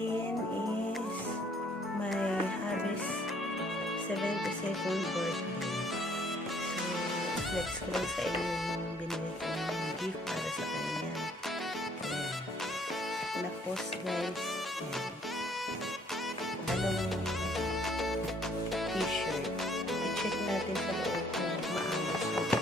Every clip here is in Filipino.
natin is my hubby's 72nd birthday. So, flex ko lang sa inyo yung binili kong gift para sa kanya. Ayan. Na-post guys. Ayan. Dalawang t-shirt. I-check natin sa loob kung maayos na ito.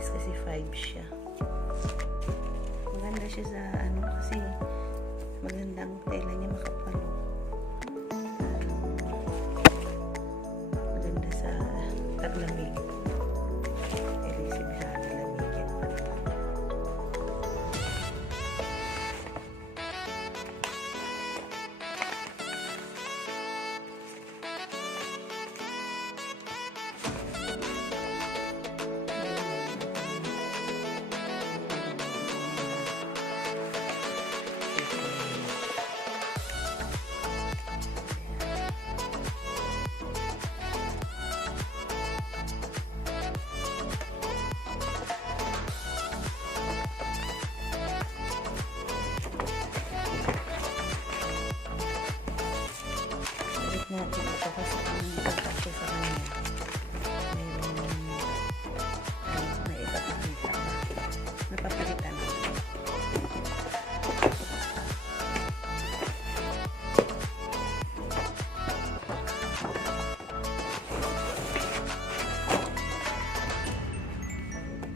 Kasi 5 siya. Maganda siya sa ano kasi magandang tela niya, makapal. Maganda sa taglamig. Elisib sa lamig yan. Natin ito kasi ang pagkasya sa kanya may ipapakita napapalitan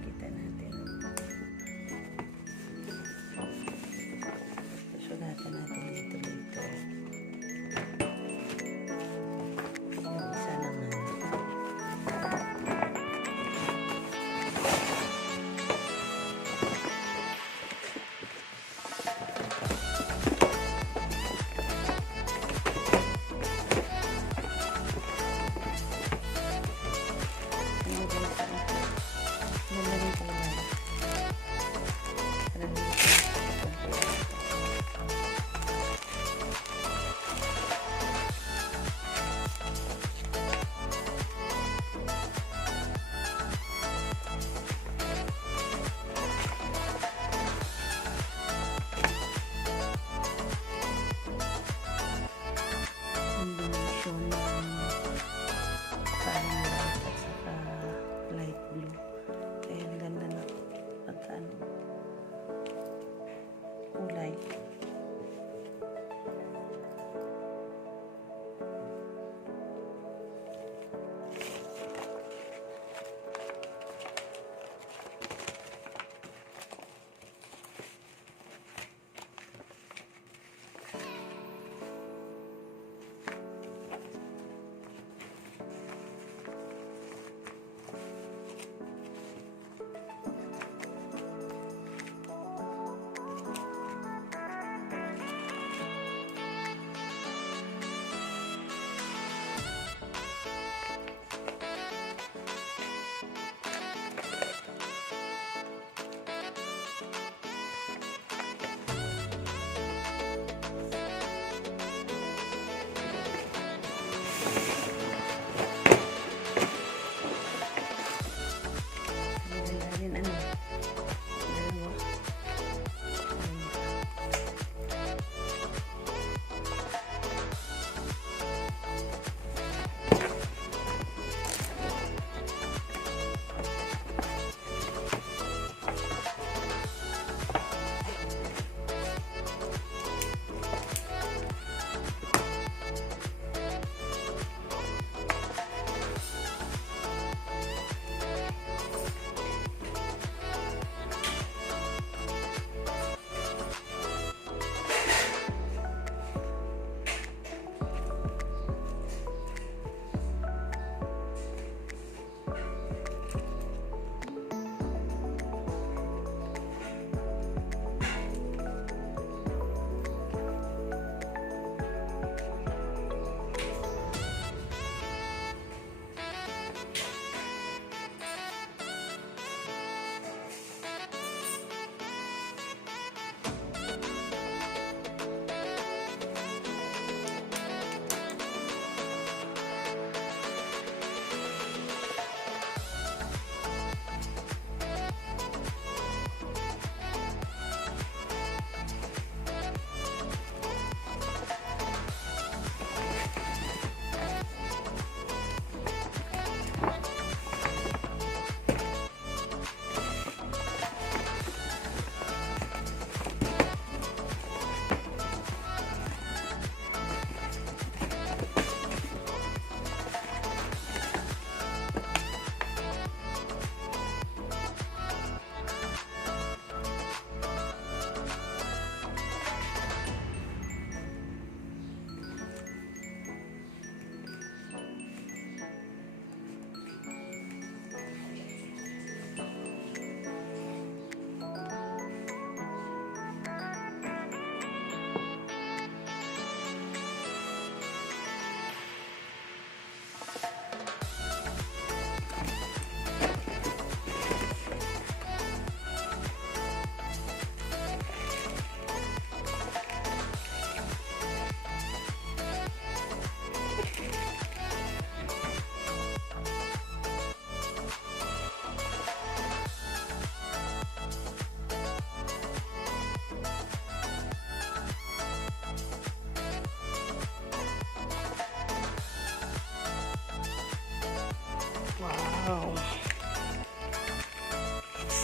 kita natin sugatan natin dito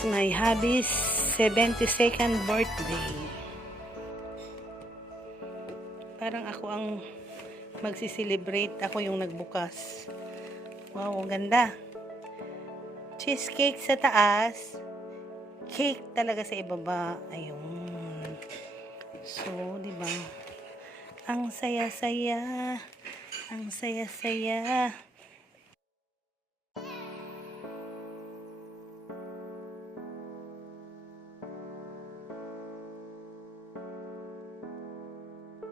my hubby's 72nd birthday. Parang ako ang magsiselebrate. Ako yung nagbukas. Wow, ang ganda. Cheesecake sa taas. Cake talaga sa ibaba. Ayun. So, di ba? Ang saya-saya. Ang saya-saya.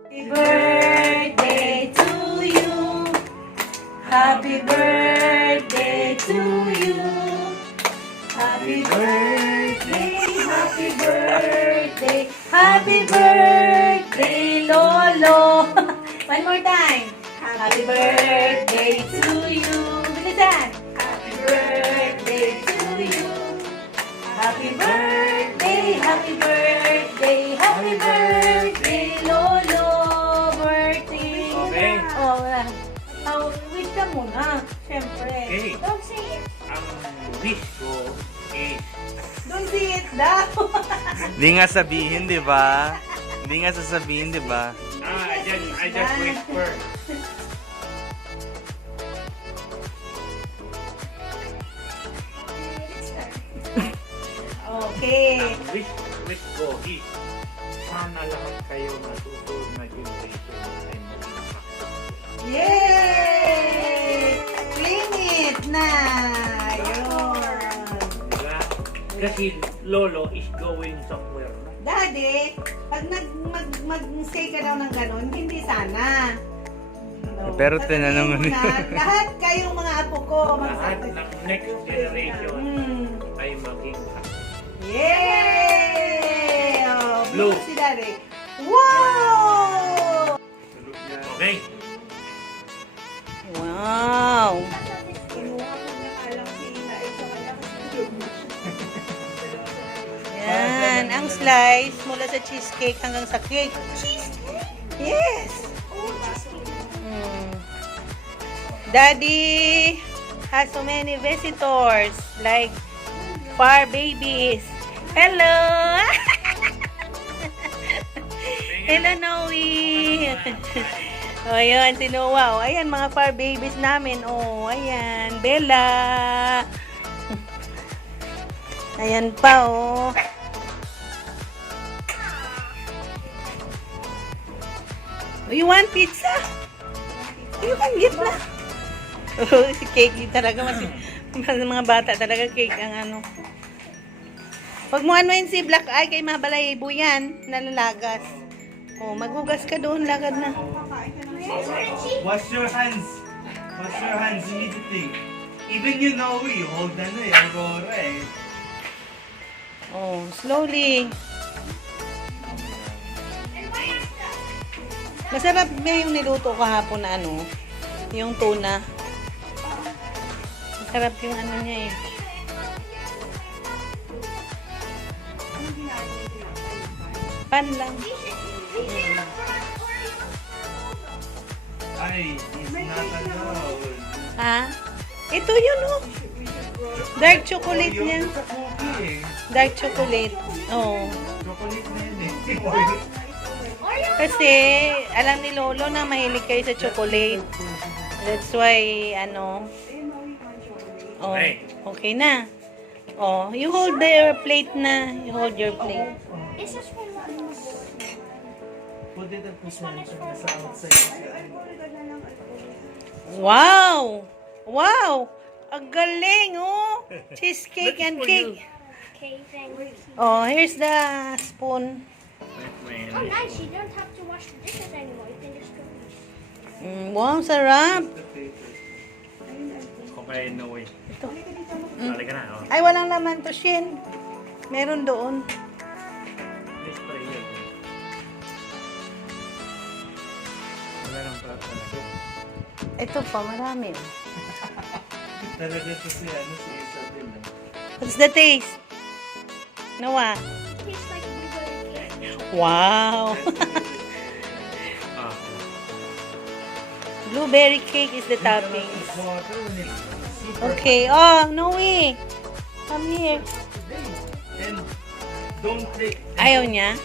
Happy birthday to you. Happy birthday to you. Happy birthday, happy birthday, happy birthday, Lolo. One more time. Happy birthday to you. Bilisan. Happy birthday to you. Happy birthday, happy birthday, happy birthday, Lolo. Birthday. Okay. Oh, wala. Oh, wish ka muna. Siyempre. Okay. Don't say it. Ang wish ko is... Don't say it daw. Hindi nga sabihin, di ba? Hindi nga sasabihin, di ba? I just whisper. Okay. Ang wish ko is sana lahat kayo na susunod na generation ay maging successful. Yay! Claim it na! Ayun. Diba? Kasi Lolo is going somewhere. No? Daddy, pag mag-say ka daw ng ganun, hindi sana. No. Pero Sasabihin tinanong mo niya. na, lahat kayong mga apo ko, Lahat ng next generation ay maging successful. Yay! Oh, Blue. si Daddy. Wow! Okay? Wow! Yan, ang slice mula sa cheesecake hanggang sa cake. Cheesecake? Yes! Mm. Daddy has so many visitors, like far babies. Hello! Hello, Noe! O, ayan, si Noah. O, ayan, mga far babies namin. O, ayan, Bella. Ayan pa, o. You want pizza? You can get na. Oh, si Cake talaga. Mga bata talaga, Cake ang ano. Huwag mo anuin si Black Eye kay mabalayibo yan. Nalalagas. Oh, maghugas ka doon. Lagad na. Wash your hands. Wash your hands immediately. Even you know, you hold na Aurora eh. Oh, slowly. Masarap ba yung niluto kahapon na ano? Yung tuna. Masarap yung ano niya eh. Pan lang. Ay, it's not allowed. Ha? Ito yun oh. Dark chocolate Oh, niyan. yun sa cookie eh. Dark chocolate. Oh. Chocolate na yun eh. Kasi alam ni Lolo na mahilig kayo sa chocolate. That's why ano. Oh, Okay. okay na. Oh, you hold your plate na. You hold your plate. This is for mom's. Put it at the center sa outside. Wow! Wow! Ang galing, oh! Cheesecake and cake. Okay, thank you. Oh, here's the spoon. Oh, nice. You don't have to wash the dishes anymore. You can just cook these. Wow, sarap. Okay, no way. Ito. Balik ka na. Oh. Ay, walang laman to, Shin. Meron doon. This spray yun. Wala nang talaga. Ito pa, marami. Talaga ito si Isabel. What's the taste? Noah? It tastes like blueberry cake. Wow! Ah. Blueberry cake is the topping. Water when it's super Okay. Oh, Noe! Come here. And don't play. Ayaw niya?